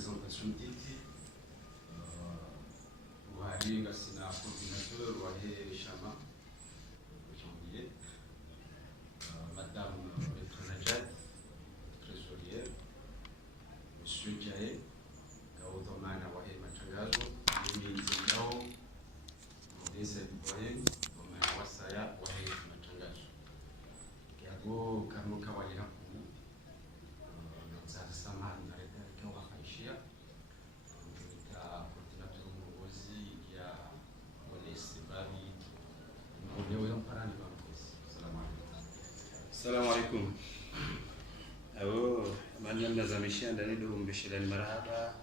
présentation d'Iti. Walinga sina coordinateur Wahé Chama, janvier. Madame Betrenajad, trésorière. Monsieur Djaé, Gaotomana Wahé Matangazo, Mimi Nzindao, Modeste Ibrahim, Omana Wasaya Wahé Matangazo. Kiago Kanuka Walihaku, Nanzara Saman, Nareka Wahaishia, coordinateur Mwozi, ya Modeste Babi, Mwoneo Yamparani Bampesi. Assalamu alaikum. Manam nazamishia ndani do mbeshelani marhaba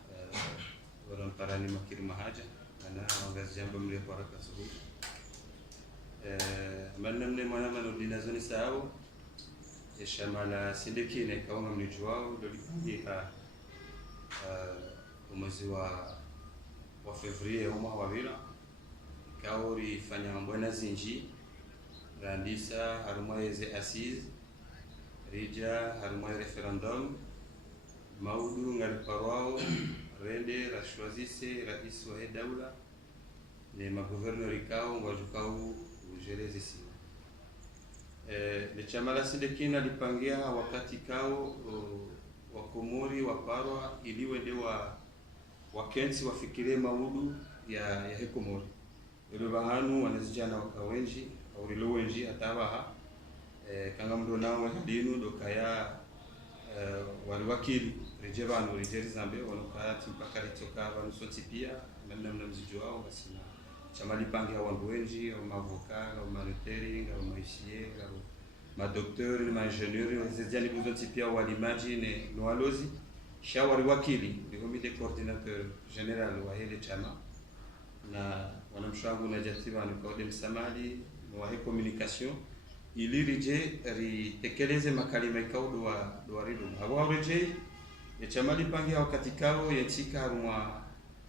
wala mparani makiri mahaja ana wangazi jambo mle kwa haraka subuhi. Manam ne mwana mano dinazoni sao yashamala sindikine kaunga mlijuao ndo lifanyika mwezi wa Fevrier wa vila kauri fanya mbona zinji randisa harumweze assise rija harumwa referendum maudu ngali parwao rende rashwazise rais wa daula ne magouverneur ikao ngwajukao ujerezi si le chamala sidekina lipangia wakati kao wa Komori wa parwa iliwende wa kensi wafikire maudu ya Komori ile bahanu wanazijana wakawenji au rilo wenji atabaha kanga mdo nawe dinu dokaya waliwakili rejebano rijeri zambe wanokaya tipakari toka vanusoti pia namna mzijo wao basina chamali pangi ya wandu wenji au mavoka au manoteri au maisier au madokteur ni maingenieur wazijani buzoti pia walimaji ne noalozi shawari wakili le comité coordinateur général wa hele chama na wanamshangu na jatiba ni kwa msamali wa communication ili rije ritekeleze makalima ikao do rido hawa rije ya chamali pangi wakati kao yetika harumwa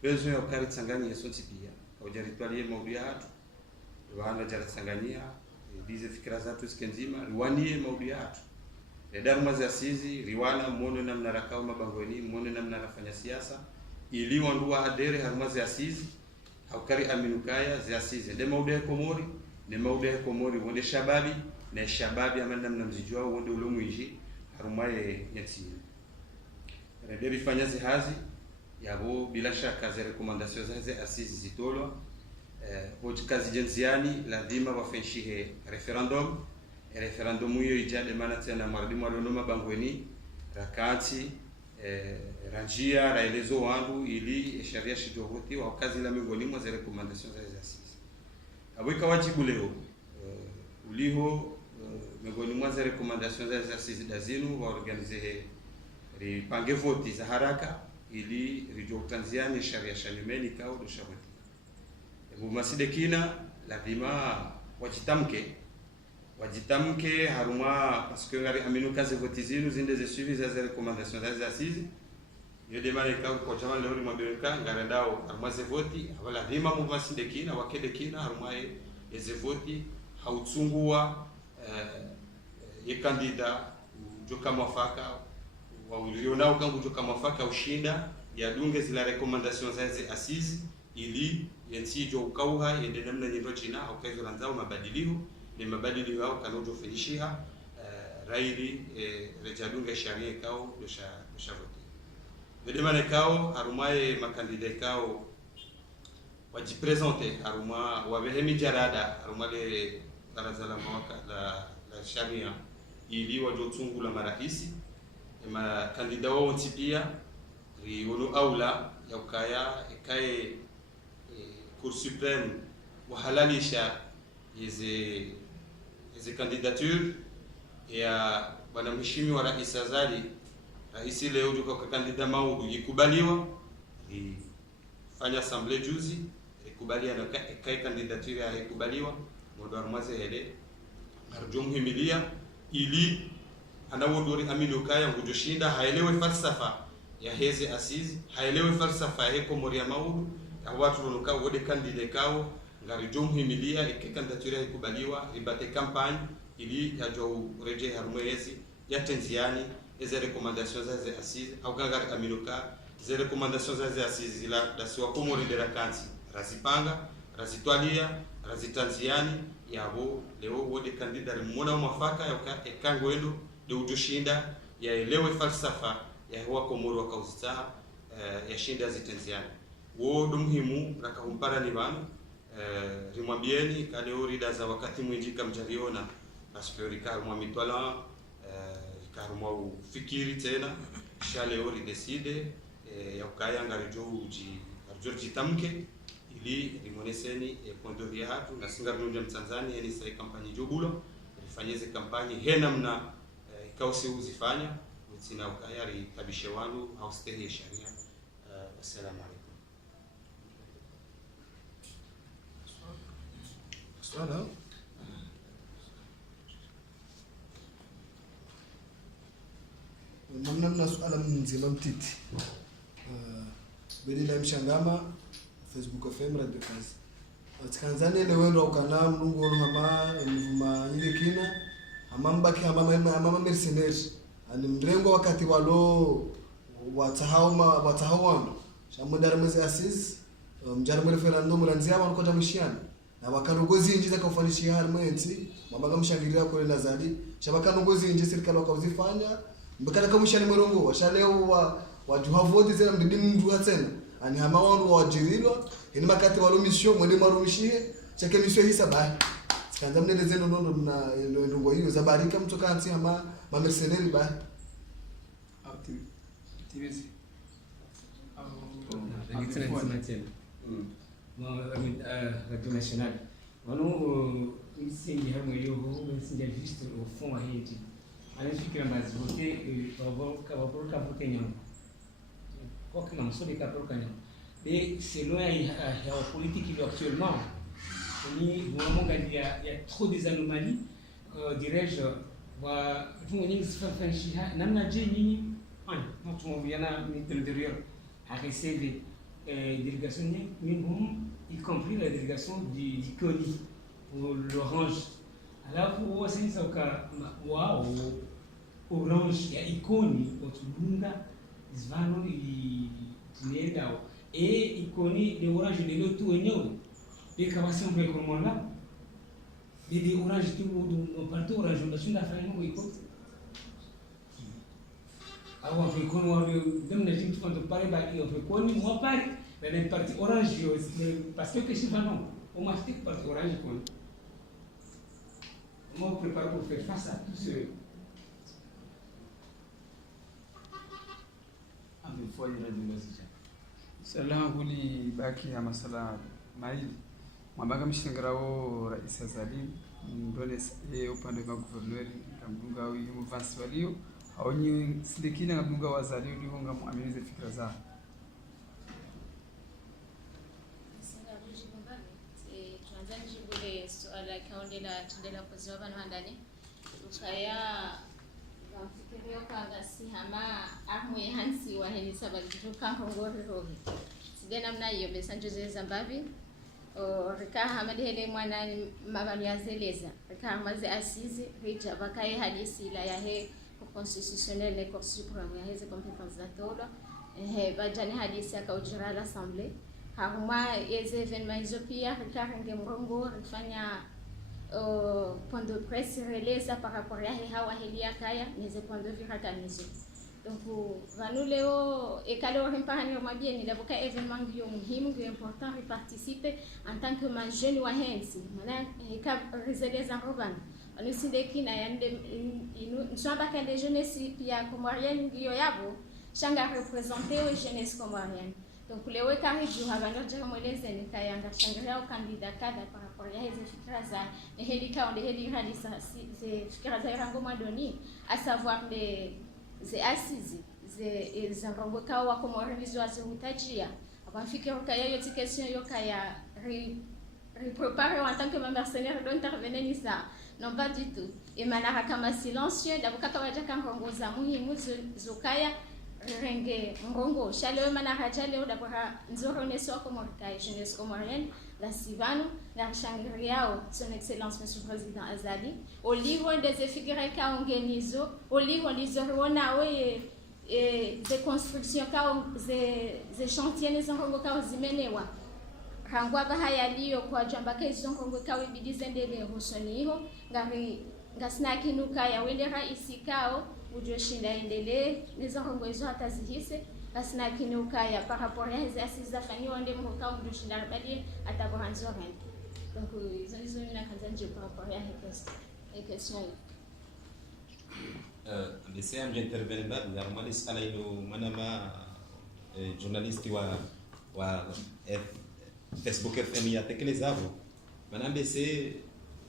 bezo ya ukari tsangani yesoti pia au jaritwalie maudia hatu wana jaratsangania dize fikra zatu skenzima riwanie maudia hatu daruma za sizi riwana muone namna rakao mabangoni muone namna rafanya siasa ili wandua adere haruma za sizi haukari aminukaya za sizi de maudia Komori ne maudia Komori wonde shababi na shababi amanda mnamzijua wonde ulomwiji harumaye yati rederi fanya zihazi yabo bila shaka za recommandation za assise zitolo hoji kazi jenziani lazima wafenshihe referendum hiyo ijade maana tena maradimu walionoma bangweni rakati ranjia raelezo wangu ili sharia shidogoti wa kazi la miongoni mwa za recommandation za assise abwika wajibu leo uliho miongoni mwa za recommandation za assise dazinu wa organize ripange voti za haraka ili rijotanziane sharia shanimeni kao do shabati maside kina lazima wajitamke haruma parce que ngari aminu kaze voti zinu zinde ze suivi za recommandation za assise yo demande kao kwa chama leo mwabirika ngarendao haruma ze voti wala lazima mu maside kina wakede kina haruma ze voti hautsungua ye kandida joka mwafaka wa ulionao kangu joka mwafaka ushinda ya dunge zila recommandation za assise ili yensi jo ukauha yende namna nyendo china au kaizo lanzao mabadilio ni mabadilio yao kanojo fenishiha raili rejadunga sharia kao dosha vote vedemane kao harumaye makandida kao wajipresente haruma wabehemi jarada harumale baraza la mawaka la sharia ili wajotungu la marahisi makandida wao ntipia riwono aula ya ukaya ikae Cour suprême wahalalisha hizi candidature ya bwana mheshimiwa Rais Azali rais leo juko kwa kandida maudu ikubaliwa fanya assemblée juzi ikubalia na kai candidature ya ikubaliwa mwadwa mwaze hele arjumhimilia ili anawodori aminu kaya ngujoshinda haelewe falsafa ya heze assise haelewe falsafa ya Komori ya maudu watu wanoka wode kandide kao ngari jumhimilia ikikandature ikubaliwa ibate campagne ili yajo reje harumwezi ya tenziani eze recommandations za assise au gangari aminuka ze recommendations za assise ila dasiwa komori de la kanti razipanga razitwalia razitanziani yabo leo wode kandida limona mwafaka yoka ekango endo de utoshinda ya elewe falsafa ya huwa komori wakauzita ya shinda zitanziani wo muhimu rakahumpara ni banu rimwambieni kaleo rida za wakati mwingi kamjariona parce rikarumwa mitwala rikarumwa ufikiri tena shaleo rideside ya ukaya ngarijo jitamke ili limoneseni point de vue hatu na singa mnunja Mtanzania yani sai kampani jobulo rifanyeze kampani henamna ikausi uzifanya utina ukaya ritabishe wanu au stehi sharia. Assalamu alaikum. Swala namna suala mzima mtiti bedi la mshangama Facebook FM Radio Kazi Tanzania ile wendo ukana mlungu ono hama mvuma nyingi kina amambaki amama mercenaires ani mrengo wakati walo watahawando shamudara mwezi asis mjara referendum ranzia wanakota mshiana na bakanogozi inji zakafanishia harmenti mambaga mshangiria kule nazali shabakanogozi inji serikali wakazifanya mbakana kama mshani mrongo washaleo wa juhavodi tena mdidi mndu tena ani hama wandu wajirilwa ni makati walo mission mwende marumishie chake mission hisa bai sikanza mnende zeno nondo na ndongo hiyo zabarika mtoka anti hama ma mercenaires bai activity Radio Nationale. Nous, ici, nous avons juste au fond à Haïti. On a vu que la majorité va voter. Quoi que l'on soit des cas pour Canyon. Et selon la politique actuellement, il y a trop des anomalies, dirais-je, à recevoir délégation, y compris la délégation du CONI pour l'Orange. Alors pour moi, c'est ça que Orange, il y a Iconi, Otulunga, Zvano, Tinedao, et Iconi, les Orange, les Loto et Nyon. Les Cavations, pour comment là, les Orange, tout partout, Orange, on a su la fin, nous, écoute. Alors, on fait qu'on a dit qu'on ne parle pas, on fait qu'on ne parle mais les partis orange, parce que c'est pas non, on m'a fait parti orange. Comment on prépare pour faire face à tout ce. Salamu kuli baki ya masala maili mwambaga mshingarao Rais Azali ndone upande wa guverneri kamdunga au mvansi walio haonyi sindikina kamdunga wa Azali ulihonga muaminize fikra zao. Swala kaondela tundela kuziwa bano handani ukaya bafikirio kanga si hama ahmu hansi wa heni sabali kutoka ngori rohi sidena mna hiyo besanjo ze Zimbabwe rika hamadi hele mwana mabani yazeleza rika hamaze asizi rija bakaye hadisi la ya he constitutionnel le cour suprême ya heze compétence za tola bajani hadisi akaujira l'assemblée haruma yeze événements pia rikarange mrongo rifanya point de presse releza par rapport ya hawa helia kaya nize point de vue rakanizo donc vanu leo ekalo rimpani mabie ni lavoka événement yo muhimu yo important ri participer en tant que man jeune wa hensi mana eka rizeleza roban anu sindeki na yande inu nsamba ka de jeunesse pia comorienne yo yabo shanga représenter jeunesse comorienne. Donc les wekaribu habandoja mweleze nikayanga shangiria ukandida kada par rapport ya hizi fikra za helika onde helika ze fikra za rango madoni à savoir les assises ze rango kawa como revision za utajia apa fikra kaya yote question yokaya préparer en tant que mercenaire d'intervenir ni ça non pas du tout et manara kama silencieux d'avocat kawaja kan rango za muhimu zokaya renge ngongo shale mana hajale udabora nzoro neso komorkai jeunesse comorienne la Sivano la shangriao son excellence monsieur le président Azali au livre des figures ka ongenizo au livre lizorona we ze construction kao ze chantier ne zongo kao zimenewa rangwa haya liyo kwa jamba kezo zongo kao ibidi zendele husoniho ngasina kinuka ya wende raisi kao ujoshinda endele ne zongo hizo hata zihise ngasina kinuka ya par rapport ya hizo asiza fanyi wende mkao ujoshinda bali ataboranzo rent donc hizo mina kanza nje par rapport ya question Ndese amjintervene babu normal sala ilo manama journalist wa Facebook FM ya tekelezavo manambe se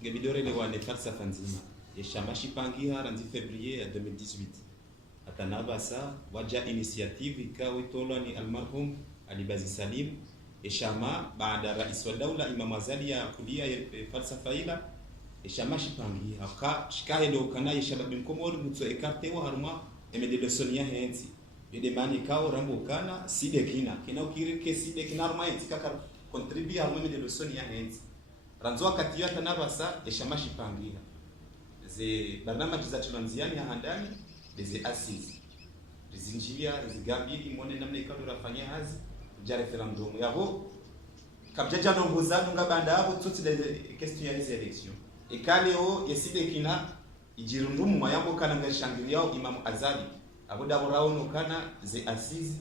ngebidore le wane falsafa nzima yeshamba shipangia ranzi février 2018 atanaba sa waja initiative ikawa itolwa ni almarhum Ali Bazi Salim yeshama baada rais wa daula Imam Azali ya kulia falsafa ila ishama shipangi aka shikahelo kana yeshababi mkomori mutso ekarte wa haruma emede de sonia hensi de mani kao rambo kana side kina ukirike side kina haruma hensi kaka contribute haruma emede de sonia hensi ranzo wakati yata nabasa ishama shipangi ze barnama za tulanziani ya handani ze assise zinjia zigambili mone namna ikado rafanya hazi ja referendum yabo kabjaja nongozano ngabanda abo tutsi de question ya les élections ekaleo yeside kina ijirundumu mayambo kana ngashangilia Imam Azali aboda borauno kana ze asizi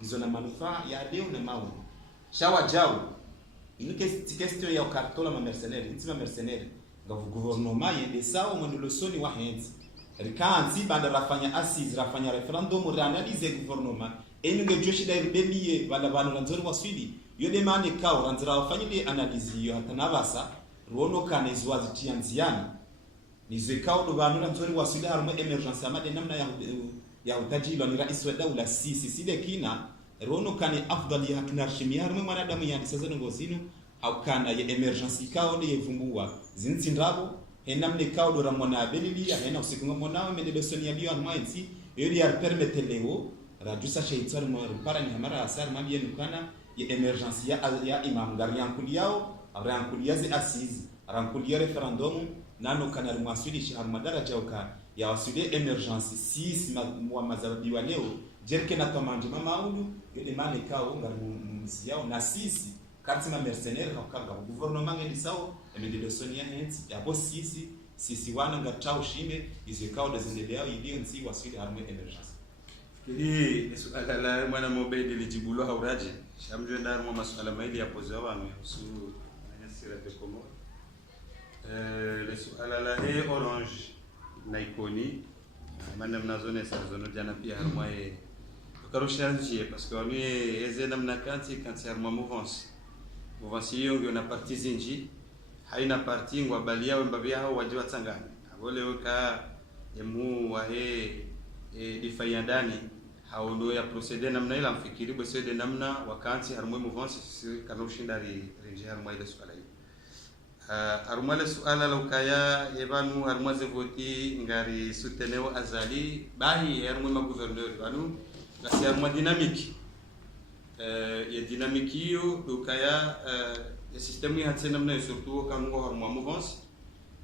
gizo na manufaa ya leo na mawu shawa jao inike question ya kartola ma mercenaire ntima mercenaire ngavu gouvernement yende sawa mondolosoni wa henzi rikanzi banda rafanya asizi rafanya referendum reanalyse gouvernement eninge joshida irbelie banda bano ranzori waswidi yode mane kao ranzira wafanyile analyse yo hatanabasa ruono kana izwazi tianziani nizekao do banura nzori wasile harimo emergency amade namna ya utajilo ni rais wa daula side kina ruono kana afdali ya kinarshimi harimo mwanadamu yani sasa ngozinu au kana ya emergency kao ni yevumbua zintsindabo henamne kao do ramona abelilia hena usiku ngomona medelo sonia bio anmainsi yodi ya permettre leo rajusa sheitar mo para ni hamara asar mabien kana ya emergency ya imam garian kuliao rankuliaze asizi rankulia referendum nano kana mwasuli shahar madaraja uka ya wasuli emergency sis mwa mazabi wa leo jerke na tomanje mamaudu yode mane kao ngarumziao na sisi katima mercenaire hakanga gouvernement ngi sawo emende de sonia henti ya bossisi sisi wana ngatao shime izekao de zendeleo ilio nsi wasuli harmo emergency hii suala la mwana mobile lijibulo hauraje shamjwe ndar mwa masuala maili ya pozo wanu su de Comores. Le suala la he orange na ikoni madame na zone sa zone jana pia harmoie tukaro changer parce que on est eze namna kanti harmoie mouvance hiyo ndio na parti zinji haina parti ngwa balia wembabia hao wajua tangana abole weka emu wa he difayandani haulo ya procéder namna ila mfikiri bose de namna wakanti harmoie mouvance kana ushinda rinje harmoie ile suala arumale suala la ukaya yebanu armaze voti ngari souteneo Azali bahi armwe ma gouverneur banu ngasi armwa dynamique ya dynamique hiyo ukaya ya système ya tsenamna surtout quand ngo armwa mouvance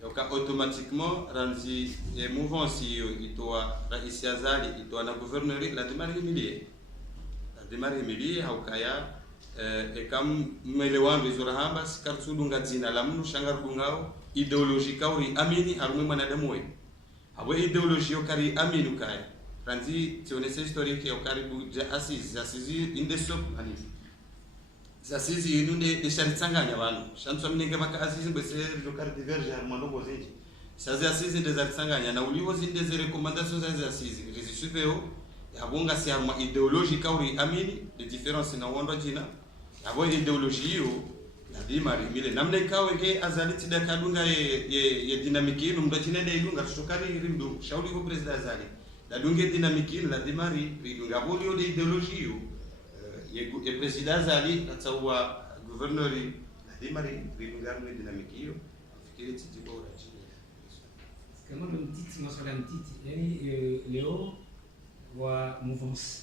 yoka automatiquement ranzi ya mouvance hiyo itoa rais Azali itoa na gouverneur la demari milier haukaya ekam melewan rizurahamba skartsudunga dzina lamnu shangar dungao ideologie kauri amini harumwe mwanadamu we hawe ideologie okari aminu kai ranzi tionese historique okari buja asizi indesop ani asizi inunde desharitsanganya abantu shantswa mnenge maka asizi mbese lokari diverge harumano bozeji sazi asizi ndezaritsanganya na uliwo zinde ze recommandations za asizi rizisuveo yabunga si haruma ideologie kauri amini de différence na wondo jina abo ideologie hiyo lazima rimile namna ikawe ke Azali tida kadunga ye dinamiki ino mdachinende idunga tushokari rimdu shauri ko president Azali la dunge dinamiki ino lazima ridunga bolio de ideologie hiyo ye president Azali natsawa gouverneur lazima ridunga mwe dinamiki hiyo fikiri tijiko rachini kama mtiti maswala mtiti yani leo wa mouvance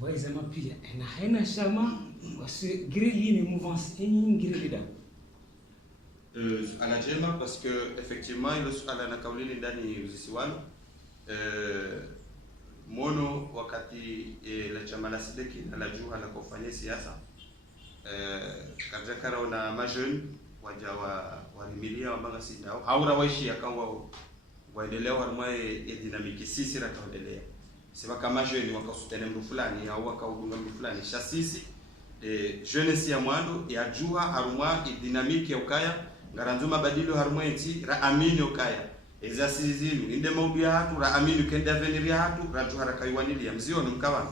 voisama pia na haina shama wasi grili ni mouvance eni grili à la jema parce que effectivement il suala na kaulini ndani uzisiwano mono wakati la chama la sideki na la juha la kufanya siasa katika una majeune waja walimilia wambanga sindao haura waishi akawa waendelea harmaye dinamiki sisi rakaendelea sema kama jeune wakasutene mtu fulani au wakaudunga mtu fulani sisi jeunesse ya mwando ya juha haruma dinamiki ya ukaya ngaranzuma badilo haruma enti ra amini ukaya exercises inde maudu ya hatu ra amini kenda avenir ya hatu ra juha rakaiwanili ya mzio ni mkawana.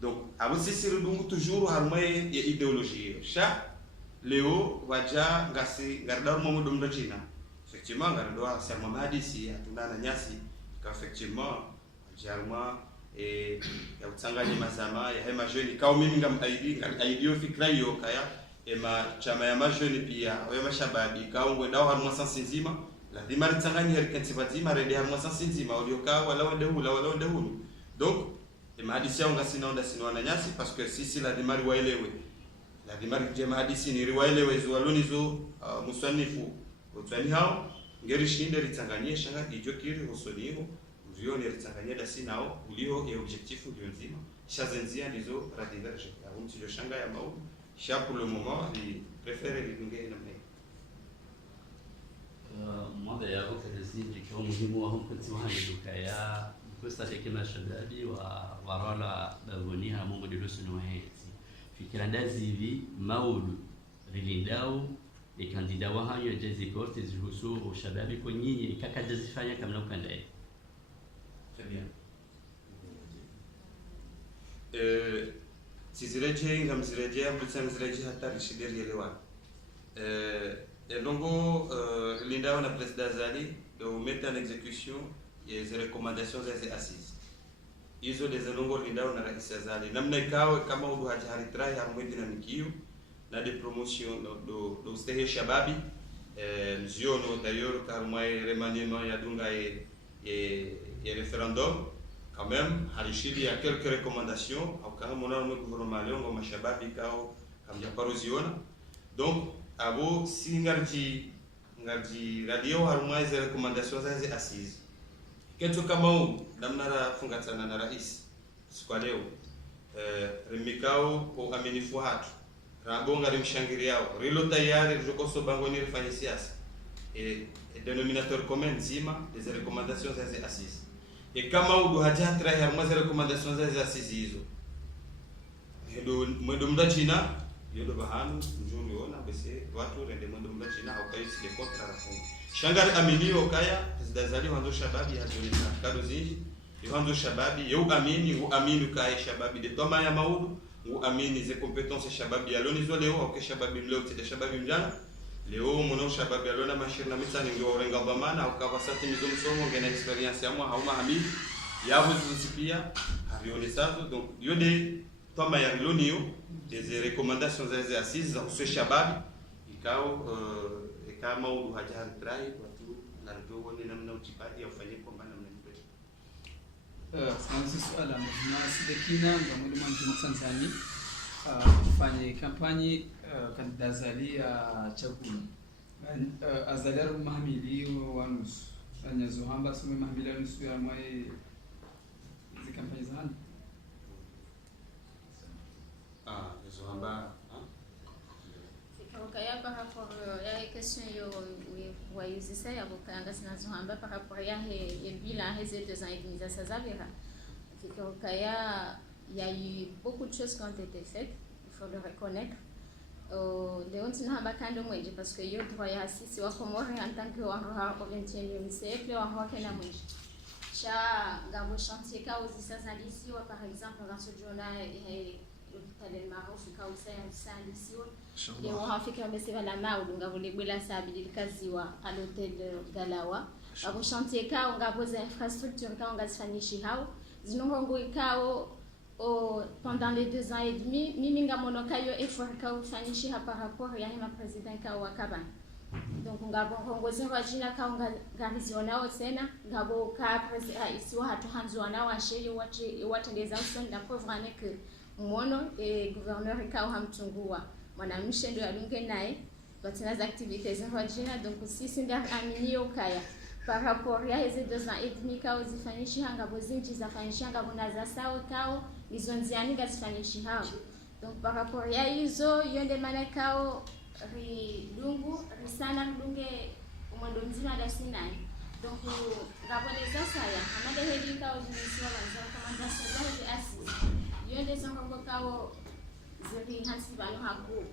Donc abo sisi rudungu toujours haruma ya idéologie sha leo waja ngasi ngardaru momo dum dajina effectivement ngardoa serma madisi atundana nyasi ka effectivement jarma ya utsanganya mazama ya hema jeune ka mimi ngam aidio fikra yo kaya ema chama ya majoni pia wa mashababi ka ngwenda haruma sansi nzima lazima ritsanganya rikanti bazima rede haruma sansi nzima ulioka wala wende hulu. Donc hadisi yao ngasina onda sinwana nyasi parce que sisi lazima riwaelewe lazima rijema hadisi ni riwaelewe zualoni zo musanifu utwani hao ngeri shinde ritanganyie shanga ijo kiri hosoniho ndio ni ritanganyie dasi nao ulio ya objectif ndio nzima shazenzia ndizo radigarje ya umti jo shanga ya mau sha pour le moment li préfère lidunge na mne mada ya ofisi kwa muhimu wa hukunti wa dukaya kusta tekema shababi wa warala bagonia mungu dilusu waheti fikira ndazi hivi maulu rilindao ni kandida wa hayo ya jazi porte zihusu shababi kwa nyinyi kaka jazifanya kama ukandae très bien sizireje ngamzireje mbutsan zireje hata rishideri elewa ndongo rilindao na president Zali de mettre en exécution les recommandations des assises hizo des longo lindao na rais Zali namna ikawa kama udu hajaritrai harumwe dinamikio na de promotion do stehe shababi mziono d'ailleurs karumwe remaniement ya dunga et référendum quand même halishidi ya quelques recommandations au kama mona no gouvernement longo mashababi kao kamja paroziona. Donc abo singarji radio harumwe des recommandations des assises keto kama huu namna fungatana na rais siku leo rimikao kwa aminifu hatu rabonga rimshangiriao rilo tayari rijokoso bangoni rifanye siasa denominateur commun nzima des recommandations des assises kama udu hajatra ya mwaza recommandations des assises hizo mwendo mdachina yodo bahanu njuni ona bese watu rende mwendo mdachina au kaisi le kontra rafunga shangari aminio kaya zidazali wanzo shababi hazoneka kado zinji wanzo shababi yo amini kaya shababi de toma ya maudu u amini ze compétences shababi ya loni zo leo au shababi mleo tete shababi mjana leo mwana shababi ya lona mashirina mitani ndio orenga bamana au kawasati mizo msomo ngena experience ya mwa hauma hamidi yavo zisipia harione sazo. Donc yode toma ya lonio des recommandations des assises za ce shababi ikao kama udu hajaritrai watu nardo wone namna uchipadi ya ufanye kwa maana mnanipe Francis swala mzima sidekina ngamudu manjini Tanzania fanye kampani kandida Zali ya chakula azaliaru mahamili wa nusu anyazo hamba sume mahamili wa nusu ya mwae hizi kampani za handi hizo hamba kaya par rapport ya question yo wa yuzisa ya bukanga sinazohamba par rapport ya bilan des 2 ans et demi ça s'avère kaya il y a eu beaucoup de choses qui ont été faites, il faut le reconnaître. Leo tunahamba kando mwenje parce que yo droit ya sisi wa Komori en tant que wanroha au 21e siècle wanroha kena mwenje cha ngabo chantier ka uzisa zalisi wa par exemple dans ce journal l'hôpital El Marouf ka usaya zalisi wa leo hafika mesiva la maudu ngabo lebela sabili kaziwa à l'hôtel Galawa ngabo chantier ka ngabo za infrastructure ka ngazifanishi hao zinongo ikao pendant les 2 ans et demi miminga monokayo effort ka ufanishi par rapport ya hima president ka wakabana. Donc ngabo hongozi wajina ka ngariziona osena ngabo ka president isiwa hatu hanzwa na washe watengeza usoni na pauvre que mwono gouverneur ka hamtungua mwanamshe ndo alunge naye batena za activités za wajina. Donc sisi ndio aminio kaya par rapport ya hizi 2 ans et demi kao zifanyishi hanga bozinji zafanyishi hanga bunaza sao kao izonziani gazifanyishi hao. Donc par rapport ya hizo yonde maana kao ridungu risana ridunge umwendo mzima da sinai. Donc ngaboneza saya amade hedi kao zimisiwa wanza kama ndasa za asi yonde songo kao ziri hansi banu haku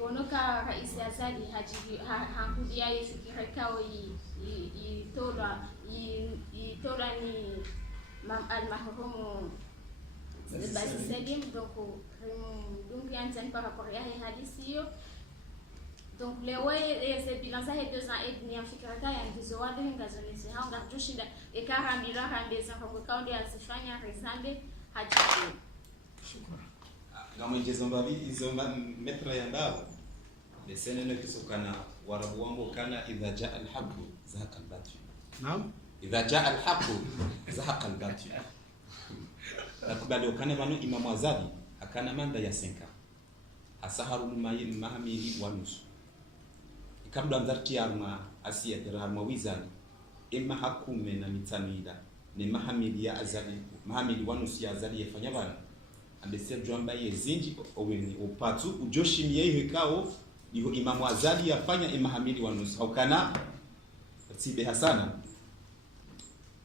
wonoka rais Azali haji hankudia yefikira kao itola ni almahrumu basi Salim. Donc donc anzani par rapport ya hadisi hiyo. Donc lewe ese bilanza he 2 ans et demi afikira kaya ndizo wadi ngazonezi hao ngajushinda ekara mbira kandeza kwa kaundi azifanya resande haji. Shukrani. Ngamwenjezo mbabi izo metra ya ndao besene no kisokana warabu wangu kana idha jaa al-haqq zahaqa al-batil. Naam, Idha jaa al-haqq zahaqa al-batil. Nakubali ukane manu Imam Azali akana manda ya 5 asaharu mahamili wa nusu ikabla ndarki arma asiya dirham wizani imma hakume na mitanida ni mahamili ya Azali mahamili wa nusu ya Azali yafanya bana ambese jwamba yezinji oweni opatu ujoshimie hikao iho Imam Azali yafanya imahamili wa nusu haukana tibe hasana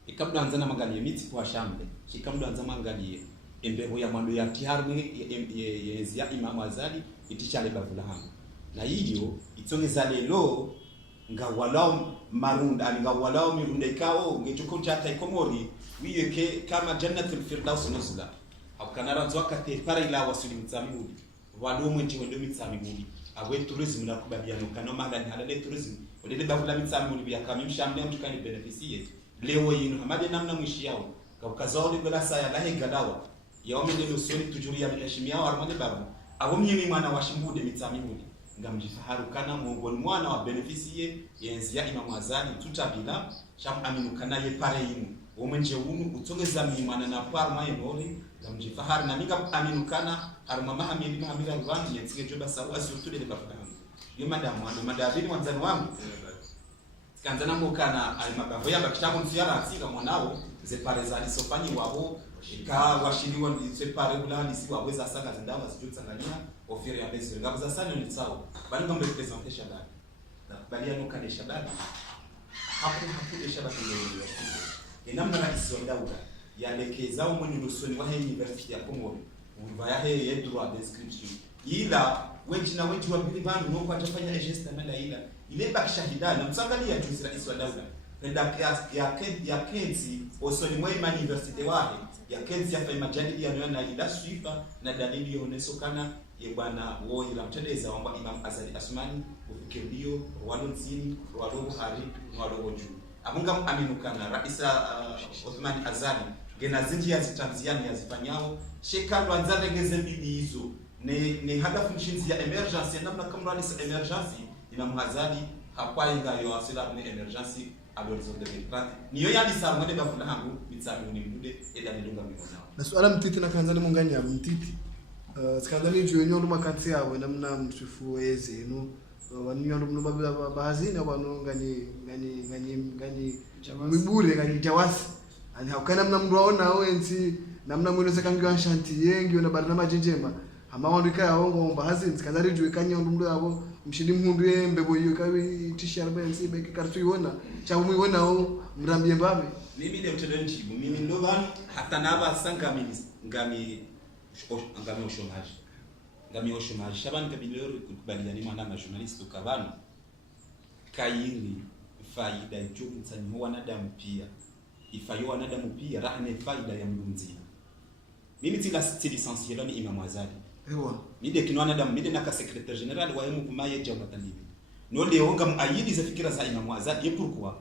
ikabla anzana magalie miti kwa shambe ikabla anzana magalie embeho ya mando ya tiharwe ya Imam Azali itichale bavulahamu na hiyo itongeza lelo nga walao marunda nga walao mirunda ikao ngechoko chata ikomori wiyeke kama jannatul firdaus nuzula hakanara zwaka te para ila wasuli mtsamudi wado mwenje wendo mtsamudi awe tourism na kubaliano kana magani halale tourism wale bavula mtsamudi ya kamimshambe mtukani beneficie leo yino hamade namna mwishi yao kaukazao ngola saya lahe gadawa yaome ndio sori tujuria heshimia yao armade babu awomye mwana wa shimbude mitsamudi ngamjifaharu kana mongoni mwana wa beneficie yenzi ya Imam Azali tutabila sham aminu kana ye pare yinu womenje unu utongeza mwana na parma yori ngamjifaharu na minga aminu kana haruma mahamili mahamila rwani yetsike joba sawa surtout de bafahamu yo madamu ando madavini wanzani wangu kanzana mukana alimabavo ya bakitamu mfiara atika mwanao ze pare za lisofanyi wao ika washiriwa ndise pare bulani si waweza sanga zindawa zijutsangania ofiri ya bezi ngabuza sana ni sawa bali ngombe representer shabab na bali ano kale shabab hapo shabab ndio inamna rais wa daula yalekeza umuni lusoni wa university ya Komoro umva ya he droit d'inscription ila wengi na wengi wa bili bandu noko atafanya register mala ila ile bakishahida na msangalia juzi rais wa daula nenda ya kenzi osoni mwa university wahe ya kenzi ya fema jadi ya na ila swifa na dalili yonesokana ye bwana wo ila mtendeza wamba Imam Azali Asmani ufikirio walo nzini walo Buhari walo Oju amunga aminukana raisa Uthman Azali gena zinji ya zitanziani ya zifanyao shekalo anzale ngeze mbili hizo ne hadafu nshinzi ya emergency namna kama raisa emergency Imam Azali hapwainga yo asila ne emergency à l'horizon 2030 niyo yandisa mwende bafuna hangu mitsamu ni mdude eda nilunga mionao na swala mtiti na kanzani mungani ya mtiti skandali juenyo nduma kanti yawe namna msifu weze no wanyo nduma bahazina wano ngani mibure ngani jawasi ani hakana namna mraona wenzi namna mwene sekangiwa shanti yengi na barna majinjema ama wandika yaongo bahazina skandali juekanya ndumdo yabo mshidi mhundu yembe boyo kawi t-shirt bensi beke kartu yona chabu muona o mrambie mbabe mimi le mtendenti mimi ndo bana hata naba sanga ngami chômage shabani kabilero kubaliani mwana na journalist ukabana kairi faida ya mtani wanadamu pia ifayo wanadamu pia rahne faida ya mdunzi mimi tila essentiel ni Imam Azali ewa mide kino wanadamu mide na ka secrétaire général wa yemu kumaye jamaa talibi no leo ngamayidi za fikira za Imam Azali ye pourquoi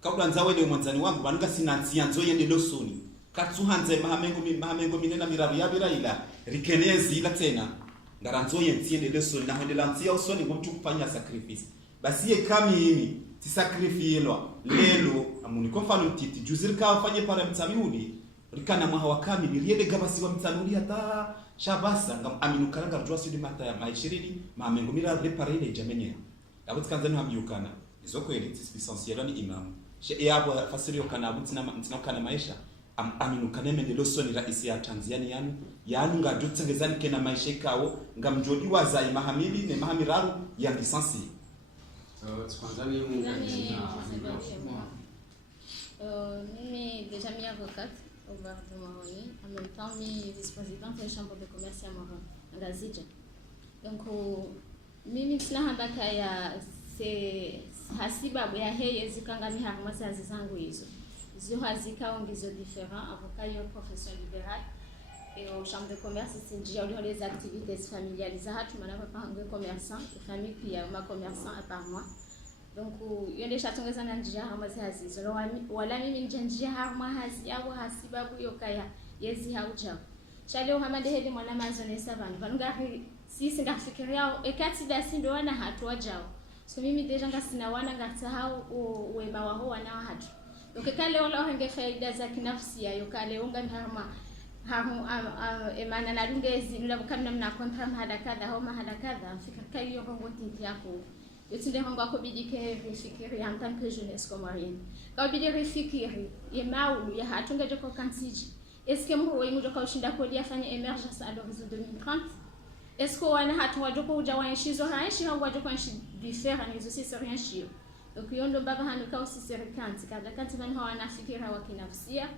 kabla nzawe leo mwanzani wangu banuka sinanzi yanzo yende losoni katsuhanze mahamengo minena mirabi yabira ila rikenezi ila tena ngaranzo yentiende losoni na hende lanzia usoni ngomtu kufanya sacrifice basi ye kami yimi ti sacrifice lelo amuni konfano mtiti juzirka afanye para mtamiudi rikana mwa kami biriede gabasi wa mtamiudi hata shabasa ngam aminukana ngarjwa sidi mata ya maishiridi mahamengo mirabi para ile jamenye abo tkanzani hamyukana izo kweli essentiel ni Imam yapo fasiri kana tina kana maisha aminu kana mendelo soni rais ya Tanzania yanu ngajotsengezani kena maisha kawo ngamjodi wa zai mahamili ne mahamiraru ya lisansi kwanza ni mimi déjà mi-avocate au bar de Moroni, en même temps mi-vice-présidente de la chambre de commerce à Moroni, Ngazija. Donc mimi sina habaka ya se hasibabu ya heye zikangani harumasi hazizangu hizo. Zio hazika ngizo différent avocat yo profession libérale et au chambre de commerce c'est déjà les activités familiales za hatu mana papa ngo commerçant et famille pia ma commerçant à part moi. Donc yende shatongeza na njia harumasi hazizo wala mimi njia harumasi au hasibabu yokaya yezi hauja. Chaleo hamade hedi mwana mazone savani vanugari sisi ngafikiria ekati basi ndo wana hatu wajao. So mimi deja ngasina wana ngasahau wema wao wana hatu. Donc kale wala henge faida za kinafsi ya yokale unga harma emana na lungezi nula bukamna mna kontra mahada kadha au mahada kadha fikira kai yo bongo tinti yako yotinde hongo akobidike refikiri en tant que jeunesse comorienne ka bidi refikiri yemaulu ya hatunga joko kansiji est-ce que mro yimu joka ushinda kodi afanye emergence à l'horizon 2030 est-ce que wana hatu wajoko ujawa nshizo haishi au wajoko nshi différent hizo si rien shio. Donc yondo baba hanuka usisirikanti kada kanti bani hawana fikira wa kinafsia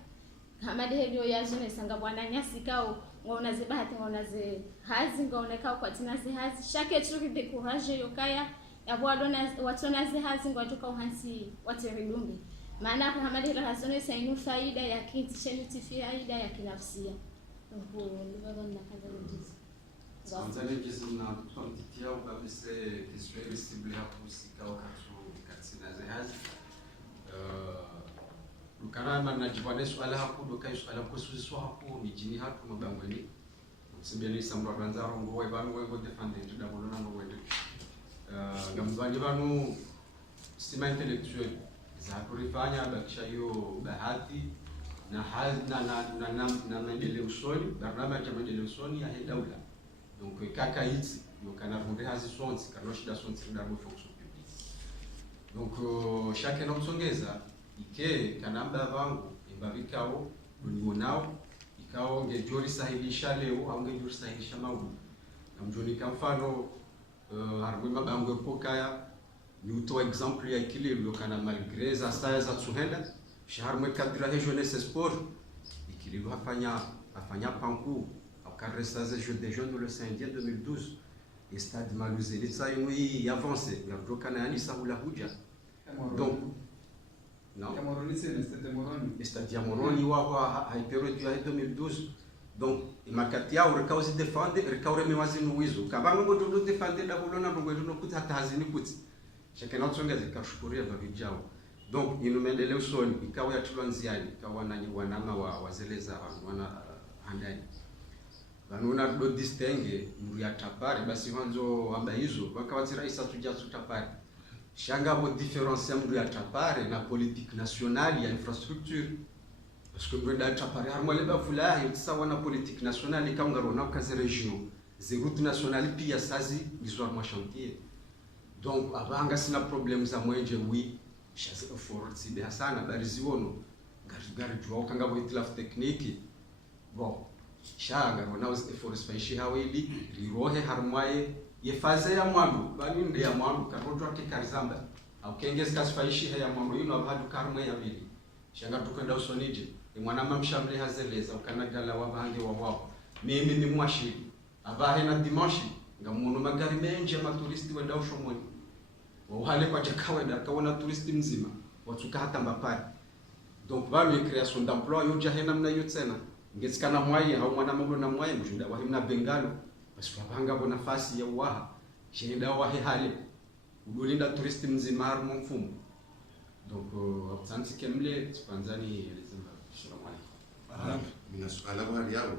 hamade helio yazone sanga bwana nyasi kao ngona ze bahati ngona ze hazi ngona kao kwa tina ze hazi shake turi de courage yokaya yabwalona watona ze hazi ngwatoka uhansi waterilumbi maana hamade helio hazone sainu faida ya kinti shenuti faida ya kinafsia. Donc baba nakaza ndizi kwanza ni kizi na tontitia ukabise kiswahili cible hapo sikao katsina ze hazi lukarama na jibwane swala hapo dokai swala ko suzi hapo mijini hapo mabangweni simbele samro banza rongo wa banu wa defender nda bolona ngo wende ngamzwani banu sima intellectuel za kurifanya bakisha hiyo bahati na na maendeleo usoni barnama ya maendeleo usoni ya daula. Donc kaka hizi yo kana vunde hazi sonsi kana shida sonsi nda bo fonction publique. Donc chaque nomsongeza ike kanamba vangu imbavikao dunionao ikao ngejori sahilisha leo au ngejori sahilisha maulu namjoni kwa mfano harwe mabango pokaya nyuto exemple ya kile lo kana malgré za saa za tsuhenda shaharwe kadra jeunesse sport ikile afanya panku Carresta des Jeux de l'Océan 2012 et Stade Maluzeli ça y avancé ngardo kana yani sahula huja donc non Moroni c'est Stade Moroni Stade Moroni wa période ya 2012 donc imakati yao rekao si defende rekao remewazi nuwizo kabanga ngo ndo defende da bolona ngo ndo kuta hazini kuti chakena tsongeza kashukuria vijao donc inumendeleo soni ikawa ya tulanziani ikawa na wanama wazeleza wana handani vanuna do distingue muri atapare basi wanzo amba hizo wakawatira isa tuja tutapare shanga bo différencier muri atapare na politique nationale ya infrastructure parce que muri atapare harmo leba fula yitsa wana politique nationale kaungaro na kaze region ze route nationale pia sazi bizwa ma chantier donc abanga sina problème za mwenje oui chasse effort si sana bariziono gari jwa kanga bo itilaf technique bon shaga wanaweza force faishi hawili rirohe harmwaye yefaze ya mwandu bani nde ya mwandu karoto akikarizamba au kengezi kasfaishi ya mwandu ino abadu karma ya bili shanga tukenda usonije mwana mamshamle hazeleza ukanagala wabange wao mimi ni mwashi abahe na dimanche ngamuntu magari menje maturisti wenda ushomoni wahale kwa jakawe da kaona turisti mzima watuka hata mbapari donc balu création d'emploi yo jahena mna yo tsena ngetsikana mwaye au mwana mablo na mwaye mjunda wa himna bengalo basi wabanga bona nafasi ya waha shenda wa hale udolinda turisti mzima harmo mfumo donc absansi kemle tpanzani elezemba. Assalamu alaykum. Mina suala bari yao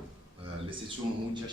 lesitio muja